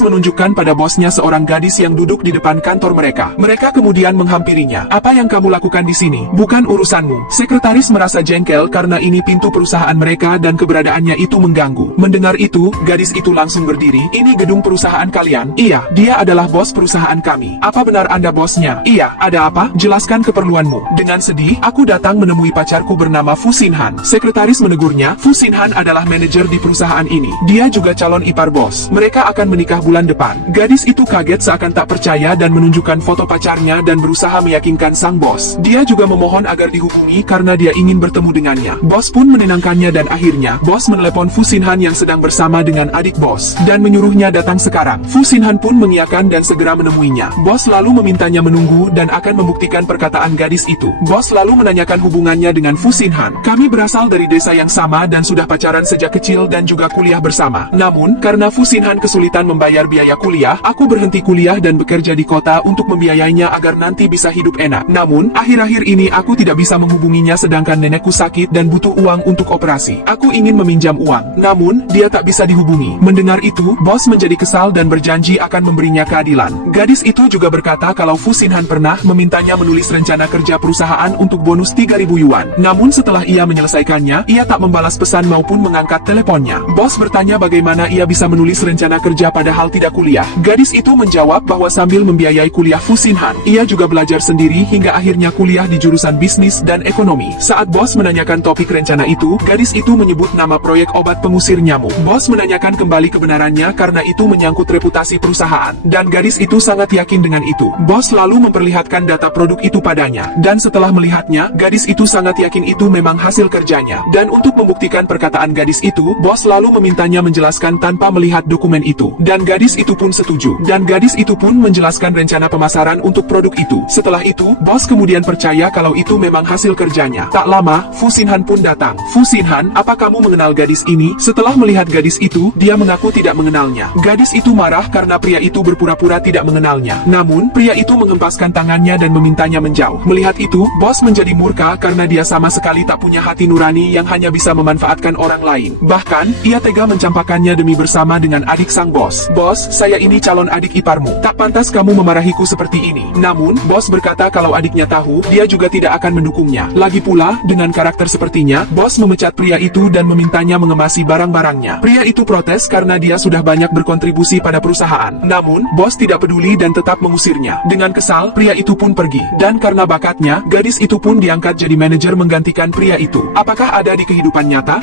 menunjukkan pada bosnya seorang gadis yang duduk di depan kantor mereka. Mereka kemudian menghampirinya. "Apa yang kamu lakukan di sini? Bukan urusanmu." Sekretaris merasa jengkel karena ini pintu perusahaan mereka dan keberadaannya itu mengganggu. Mendengar itu, gadis itu langsung berdiri. "Ini gedung perusahaan kalian?" "Iya, dia adalah bos perusahaan kami." "Apa benar Anda bosnya?" "Iya." "Ada apa? Jelaskan keperluanmu." Dengan sedih, "Aku datang menemui pacarku bernama Fu Xinhan." Sekretaris menegurnya. Fu Xinhan adalah manajer di perusahaan ini. Dia juga calon ipar bos. Mereka akan menikah bulan depan. Gadis itu kaget seakan tak percaya dan menunjukkan foto pacarnya dan berusaha meyakinkan sang bos. Dia juga memohon agar dihubungi karena dia ingin bertemu dengannya. Bos pun menenangkannya dan akhirnya, bos menelepon Fu Xinhan yang sedang bersama dengan adik bos dan menyuruhnya datang sekarang. Fu Xinhan pun mengiyakan dan segera menemuinya. Bos lalu memintanya menunggu dan akan membuktikan perkataan gadis itu. Bos lalu menanyakan hubungannya dengan Fu Xinhan. "Kami berasal dari desa yang sama dan sudah pacaran sejak kecil dan juga kuliah bersama. Namun, karena Fu Xinhan kesulitan membayar biaya kuliah, aku berhenti kuliah dan bekerja di kota untuk membiayainya agar nanti bisa hidup enak. Namun, akhir-akhir ini aku tidak bisa menghubunginya sedangkan nenekku sakit dan butuh uang untuk operasi. Aku ingin meminjam uang, namun dia tak bisa dihubungi." Mendengar itu, bos menjadi kesal dan berjanji akan memberinya keadilan. Gadis itu juga berkata kalau Fu Xinhan pernah memintanya menulis rencana kerja perusahaan untuk bonus 3.000 yuan. Namun setelah ia menyelesaikannya, ia tak membalas pesan maupun mengangkat teleponnya. Bos bertanya bagaimana ia bisa menulis rencana kerja padahal tidak kuliah. Gadis itu menjawab bahwa sambil membiayai kuliah Fu Xinhan, ia juga belajar sendiri hingga akhirnya kuliah di jurusan bisnis dan ekonomi. Saat bos menanyakan topik rencana itu, gadis itu menyebut nama proyek obat pengusir nyamuk. Bos menanyakan kembali kebenarannya karena itu menyangkut reputasi perusahaan, dan gadis itu sangat yakin dengan itu. Bos lalu memperlihatkan data produk itu padanya, dan setelah melihatnya, gadis itu sangat yakin itu memang hasil kerjanya. Dan untuk membuktikan perkataan gadis itu, bos lalu memintanya menjelaskan tanpa melihat dokumen itu. Dan gadis itu pun setuju. Dan gadis itu pun menjelaskan rencana pemasaran untuk produk itu. Setelah itu, bos kemudian percaya kalau itu memang hasil kerjanya. Tak lama, Fu Xinhan pun datang. "Fu Xinhan, apa kamu mengenal gadis ini?" Setelah melihat gadis itu, dia mengaku tidak mengenalnya. Gadis itu marah karena pria itu berpura-pura tidak mengenalnya. Namun, pria itu menghempaskan tangannya dan memintanya menjauh. Melihat itu, bos menjadi murka karena dia sama sekali tak punya hati nurani yang hanya bisa memanfaatkan orang lain. Bahkan, ia tega mencampakkannya demi bersama dengan adik sang bos. "Bos, saya ini calon adik iparmu. Tak pantas kamu memarahiku seperti ini." Namun, bos berkata kalau adiknya tahu, dia juga tidak akan mendukungnya. Lagi pula, dengan karakter sepertinya, bos memecat pria itu dan memintanya mengemasi barang-barangnya. Pria itu protes karena dia sudah banyak berkontribusi pada perusahaan. Namun, bos tidak peduli dan tetap mengusirnya. Dengan kesal, pria itu pun pergi. Dan karena bakatnya, gadis itu pun diangkat jadi manajer menggantikan pria itu. Apakah ada di kehidupan nyata?